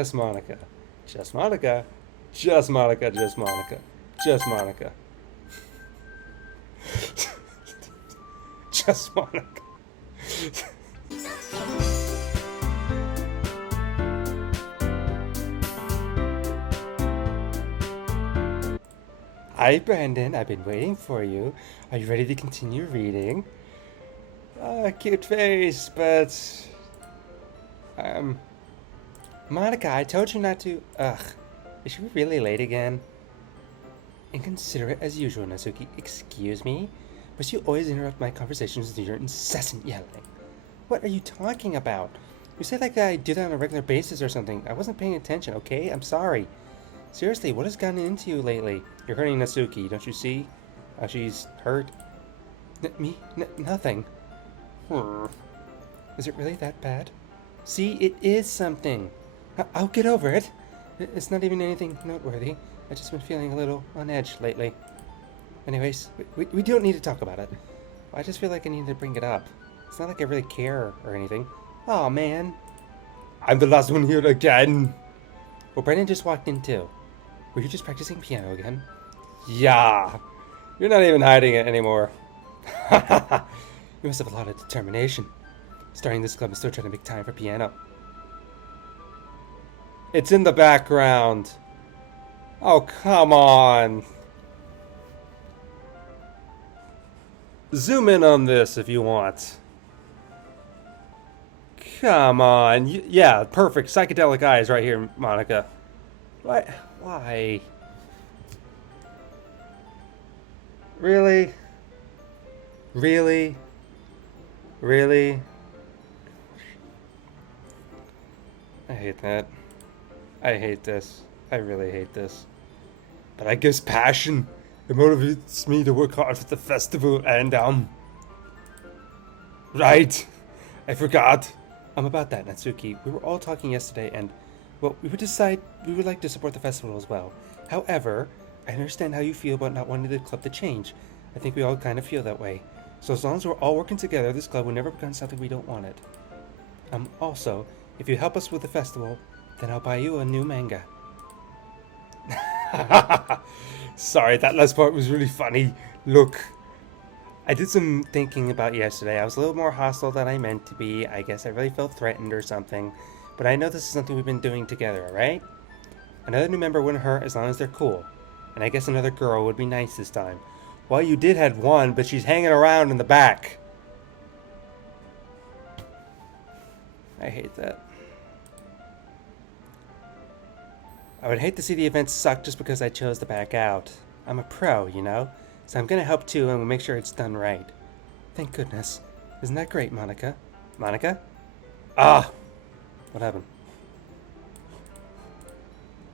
Just Monica. Just Monica. Just Monica. Just Monica. Just Monica. Just Monica. Hi, Brandon. I've been waiting for you. Are you ready to continue reading? Cute face, but... Um... Monica, I told you not to... Ugh. Is she really late again? Inconsiderate as usual, Natsuki. Excuse me? But you always interrupt my conversations with your incessant yelling. What are you talking about? You say like I do that on a regular basis or something. I wasn't paying attention, okay? I'm sorry. Seriously, what has gotten into you lately? You're hurting Natsuki, don't you see? How she's hurt? Nothing. Is it really that bad? See, it is something. I'll get over it. It's not even anything noteworthy. I've just been feeling a little on edge lately. Anyways, we don't need to talk about it. I just feel like I need to bring it up. It's not like I really care or anything. Aw, man. I'm the last one here again. Well, Brendan just walked in too. Were you just practicing piano again? Yeah. You're not even hiding it anymore. You must have a lot of determination. Starting this club and still trying to make time for piano. It's in the background. Oh, come on. Zoom in on this if you want. Come on. Yeah, perfect. Psychedelic eyes right here, Monica. Why? Why? Really? Really? Really? I hate that. I hate this. I really hate this. But I guess passion, it motivates me to work hard for the festival and, right. I forgot. About that, Natsuki. We were all talking yesterday and, well, we would decide we would like to support the festival as well. However, I understand how you feel about not wanting the club to change. I think we all kind of feel that way. So as long as we're all working together, this club will never become something we don't want it. Also, if you help us with the festival, then I'll buy you a new manga. Sorry, that last part was really funny. Look, I did some thinking about yesterday. I was a little more hostile than I meant to be. I guess I really felt threatened or something. But I know this is something we've been doing together, alright? Another new member wouldn't hurt as long as they're cool. And I guess another girl would be nice this time. Well, you did have one, but she's hanging around in the back. I hate that. I would hate to see the event suck just because I chose to back out. I'm a pro, you know? So I'm gonna help too and we'll make sure it's done right. Thank goodness. Isn't that great, Monica? Monica? Ah! What happened?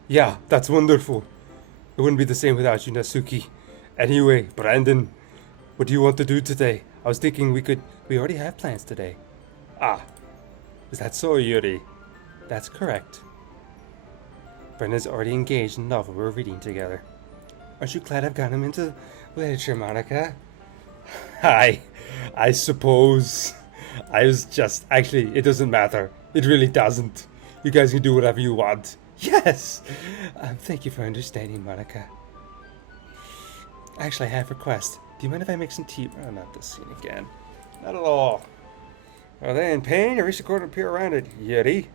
Yeah, that's wonderful. It wouldn't be the same without you, Natsuki. Anyway, Brandon, what do you want to do today? I was thinking we already have plans today. Ah, is that so, Yuri? That's correct. Brendan's already engaged in the novel we're reading together. Aren't you glad I've gotten him into literature, Monica? I suppose. I was just... Actually, it doesn't matter. It really doesn't. You guys can do whatever you want. Yes! Thank you for understanding, Monica. Actually, I have a request. Do you mind if I make some tea? Oh, not this scene again. Not at all. Are they in pain? Or is the corner appear around it, Yeti?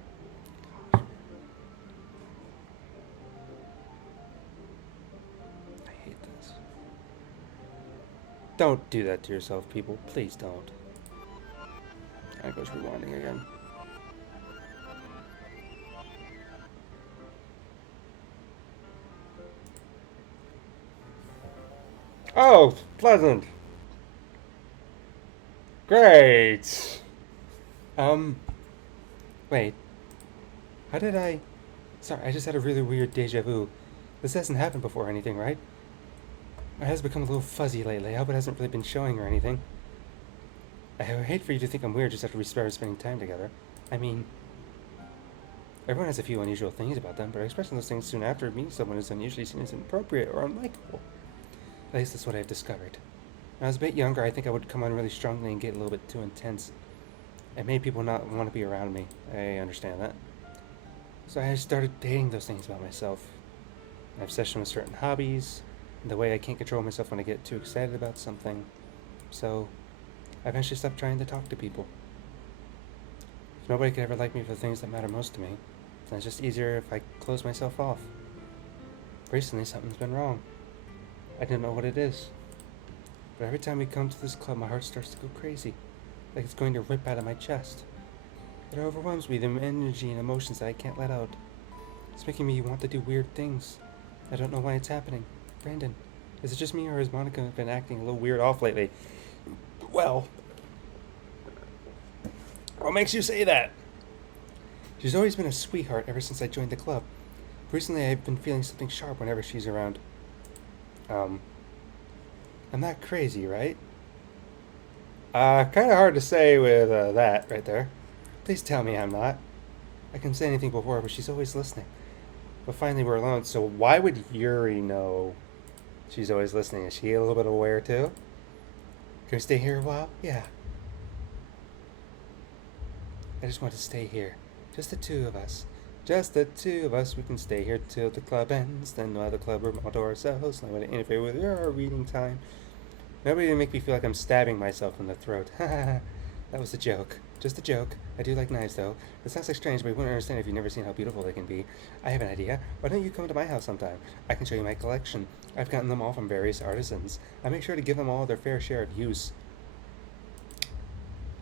Don't do that to yourself, people. Please don't. There goes rewinding again. Oh, pleasant. Great. Wait. How did I... Sorry, I just had a really weird deja vu. This hasn't happened before or anything, right? My head's become a little fuzzy lately. I hope it hasn't really been showing or anything. I hate for you to think I'm weird just after we started spending time together. I mean, everyone has a few unusual things about them, but expressing those things soon after meeting someone is unusually seen as inappropriate or unlikable. At least that's what I've discovered. When I was a bit younger, I think I would come on really strongly and get a little bit too intense. It made people not want to be around me. I understand that. So I started hating those things about myself. My obsession with certain hobbies, and the way I can't control myself when I get too excited about something. So I eventually stopped trying to talk to people. If nobody could ever like me for the things that matter most to me, then it's just easier if I close myself off. Recently, something's been wrong. I don't know what it is. But every time we come to this club, my heart starts to go crazy, like it's going to rip out of my chest. It overwhelms me, the energy and emotions that I can't let out. It's making me want to do weird things. I don't know why it's happening. Brandon, is it just me or has Monica been acting a little weird off lately? Well, what makes you say that? She's always been a sweetheart ever since I joined the club. Recently, I've been feeling something sharp whenever she's around. I'm not crazy, right? Kind of hard to say with that right there. Please tell me I'm not. I couldn't say anything before, but she's always listening. But finally, we're alone, so why would Yuri know she's always listening? Is she a little bit aware too? Can we stay here a while? Yeah. I just want to stay here. Just the two of us. Just the two of us. We can stay here till the club ends. Then we'll have the club room all to ourselves. Nobody to interfere with our reading time. Nobody to make me feel like I'm stabbing myself in the throat. That was a joke. Just a joke. I do like knives, though. It sounds like strange, but you wouldn't understand if you've never seen how beautiful they can be. I have an idea. Why don't you come to my house sometime? I can show you my collection. I've gotten them all from various artisans. I make sure to give them all their fair share of use.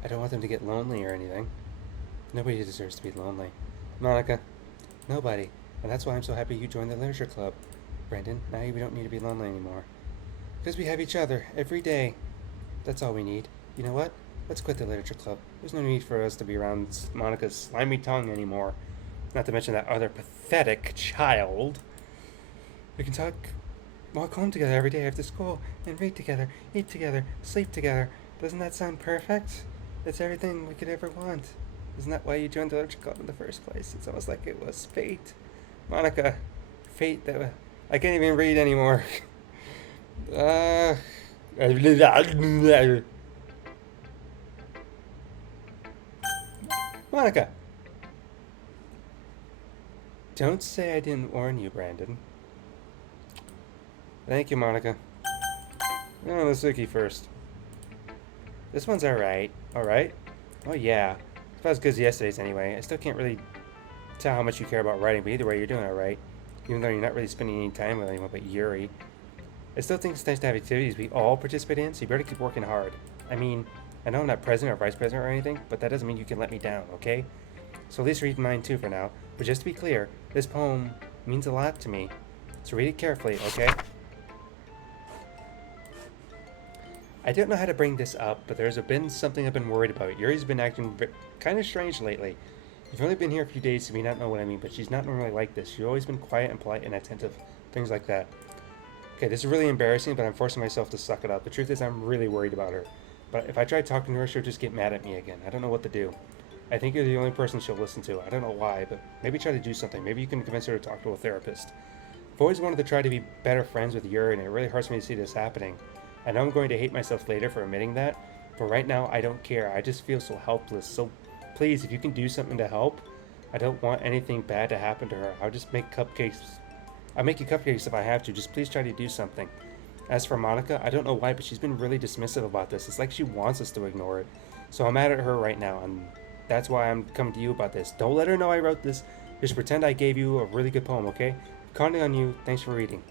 I don't want them to get lonely or anything. Nobody deserves to be lonely. Monica, nobody. And that's why I'm so happy you joined the literature club. Brandon, now we don't need to be lonely anymore. Because we have each other every day. That's all we need. You know what? Let's quit the literature club. There's no need for us to be around Monica's slimy tongue anymore. Not to mention that other pathetic child. We can walk home together every day after school, and read together, eat together, sleep together. Doesn't that sound perfect? It's everything we could ever want. Isn't that why you joined the literature club in the first place? It's almost like it was fate. Monica, fate that I can't even read anymore. Monica! Don't say I didn't warn you, Brandon. Thank you, Monica. Oh, Nasuki first. This one's alright. Alright? Oh, yeah. It's about as good as yesterday's anyway. I still can't really tell how much you care about writing, but either way, you're doing alright. Even though you're not really spending any time with anyone but Yuri. I still think it's nice to have activities we all participate in, so you better keep working hard. I mean, I know I'm not president or vice president or anything, but that doesn't mean you can let me down, okay? So at least read mine too for now. But just to be clear, this poem means a lot to me. So read it carefully, okay? I don't know how to bring this up, but there's been something I've been worried about. Yuri's been acting kind of strange lately. You've only been here a few days, so you may not know what I mean, but she's not normally like this. She's always been quiet and polite and attentive, things like that. Okay, this is really embarrassing, but I'm forcing myself to suck it up. The truth is I'm really worried about her. But if I try talking to her, she'll just get mad at me again. I don't know what to do. I think you're the only person she'll listen to. I don't know why, but maybe try to do something. Maybe you can convince her to talk to a therapist. I've always wanted to try to be better friends with Yuri, and it really hurts me to see this happening. I know I'm going to hate myself later for admitting that, but right now I don't care. I just feel so helpless. So please, if you can do something to help, I don't want anything bad to happen to her. I'll just make cupcakes. I'll make you cupcakes if I have to. Just please try to do something. As for Monica, I don't know why, but she's been really dismissive about this. It's like she wants us to ignore it. So I'm mad at her right now, and that's why I'm coming to you about this. Don't let her know I wrote this. Just pretend I gave you a really good poem, okay? Counting on you. Thanks for reading.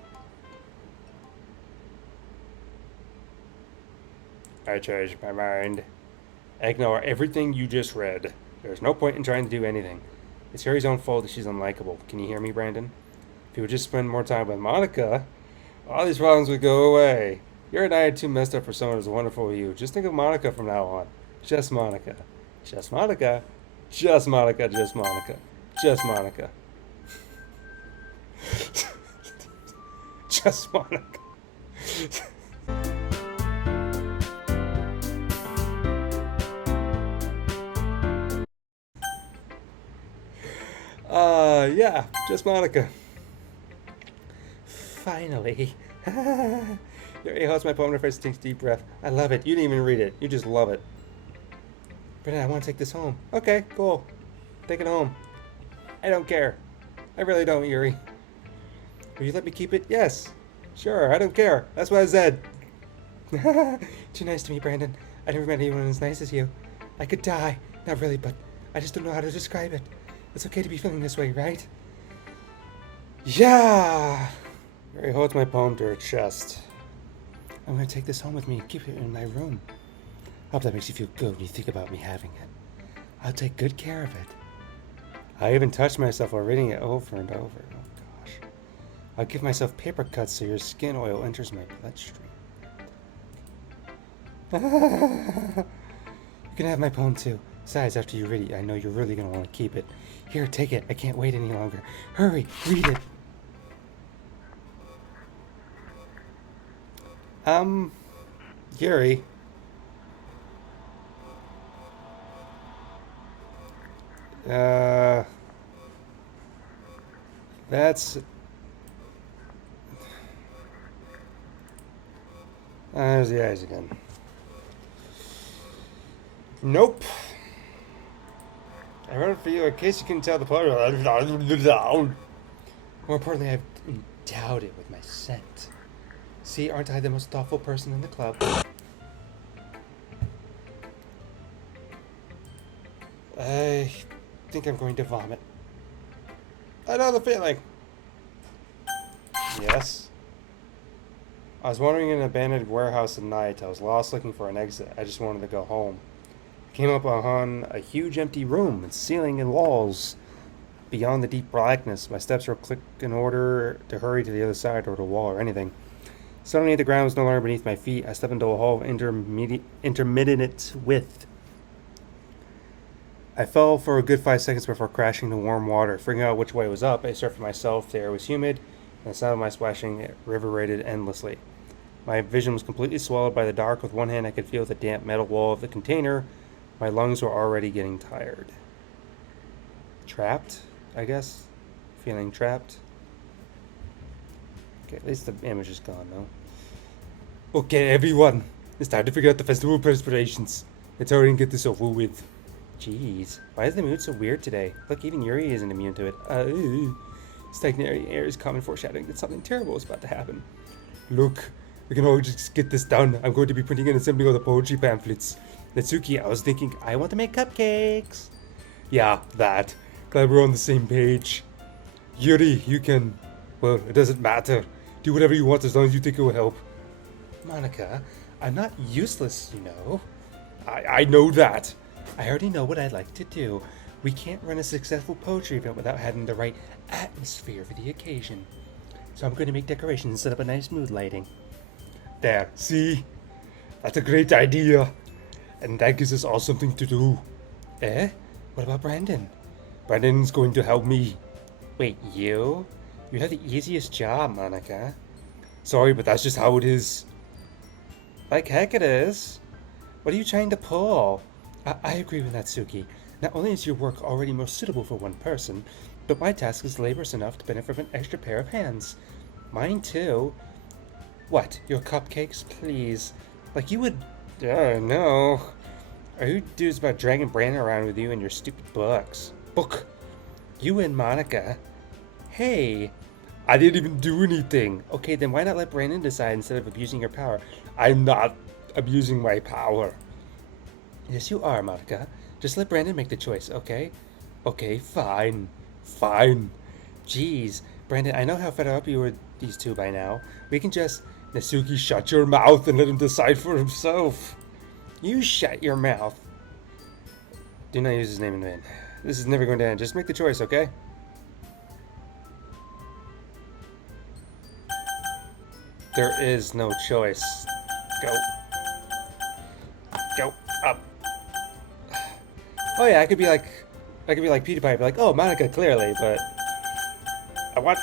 I changed my mind. Ignore everything you just read. There's no point in trying to do anything. It's Harry's own fault that she's unlikable. Can you hear me, Brandon? If you would just spend more time with Monica, all these problems would go away. You and I are too messed up for someone as wonderful as you. Just think of Monica from now on. Just Monica. Just Monica. Just Monica. Just Monica. Just Monica. Just Monica. Yeah, just Monica. Finally. Yuri holds my poem in her face and takes a deep breath. I love it. You didn't even read it. You just love it. Brennan, I want to take this home. Okay, cool. Take it home. I don't care. I really don't, Yuri. Will you let me keep it? Yes. Sure, I don't care. That's what I said. Too nice to me, Brandon. I never met anyone as nice as you. I could die. Not really, but I just don't know how to describe it. It's okay to be feeling this way, right? Yeah! Yuri holds my palm to her chest. I'm gonna take this home with me and keep it in my room. Hope that makes you feel good when you think about me having it. I'll take good care of it. I even touched myself while reading it over and over. Oh gosh. I'll give myself paper cuts so your skin oil enters my bloodstream. You can have my poem too. Besides, after you read it, I know you're really gonna want to keep it. Here, take it. I can't wait any longer. Hurry, read it. Yuri. That's... there's the eyes again. Nope. I wrote it for you in case you couldn't tell the part. More importantly, I've endowed it with my scent. See, aren't I the most thoughtful person in the club? I think I'm going to vomit. I know the feeling. Yes. I was wandering in an abandoned warehouse at night. I was lost looking for an exit. I just wanted to go home. I came up on a huge empty room with ceiling and walls. Beyond the deep blackness, my steps were clicked in order to hurry to the other side or the wall or anything. Suddenly the ground was no longer beneath my feet. I stepped into a hall of intermittent width. I fell for a good 5 seconds before crashing into warm water. Figuring out which way was up, I searched for myself. The air was humid, and the sound of my splashing reverberated endlessly. My vision was completely swallowed by the dark. With one hand, I could feel the damp metal wall of the container. My lungs were already getting tired. Trapped, I guess? Feeling trapped? Okay, at least the image is gone, though. Okay, everyone. It's time to figure out the festival preparations. Let's hurry and get this over with. Jeez, why is the mood so weird today? Look, even Yuri isn't immune to it. Stagnant air is common foreshadowing that something terrible is about to happen. Look, we can all just get this done. I'm going to be printing and assembling all the poetry pamphlets. Natsuki, I was thinking, I want to make cupcakes. Yeah, that. Glad we're on the same page. Yuri, you can... Well, it doesn't matter. Do whatever you want as long as you think it will help. Monica, I'm not useless, you know. I know that. I already know what I'd like to do. We can't run a successful poetry event without having the right atmosphere for the occasion. So I'm going to make decorations and set up a nice mood lighting. There, see? That's a great idea. And that gives us all something to do. Eh? What about Brandon? Brandon's going to help me. Wait, you? You have the easiest job, Monica. Sorry, but that's just how it is. Like heck it is. What are you trying to pull? I agree with Natsuki. Not only is your work already more suitable for one person, but my task is laborious enough to benefit from an extra pair of hands. Mine too. What, your cupcakes? Please. Like you would... no. Are you dudes about dragging Brandon around with you and your stupid books? Book. You and Monica. Hey. I didn't even do anything. Okay, then why not let Brandon decide instead of abusing your power? I'm not abusing my power. Yes, you are, Monica. Just let Brandon make the choice, okay? Okay, fine. Fine. Jeez. Brandon, I know how fed up you were with these two by now. We can just... Natsuki, shut your mouth and let him decide for himself. You shut your mouth. Do not use his name in vain. This is never going to end. Just make the choice, okay? There is no choice. Go. Go up. Oh yeah, I could be like PewDiePie, be like, oh, Monica, clearly, but I want.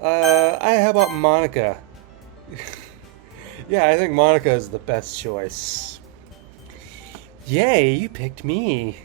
How about Monica? Yeah, I think Monica is the best choice. Yay, you picked me.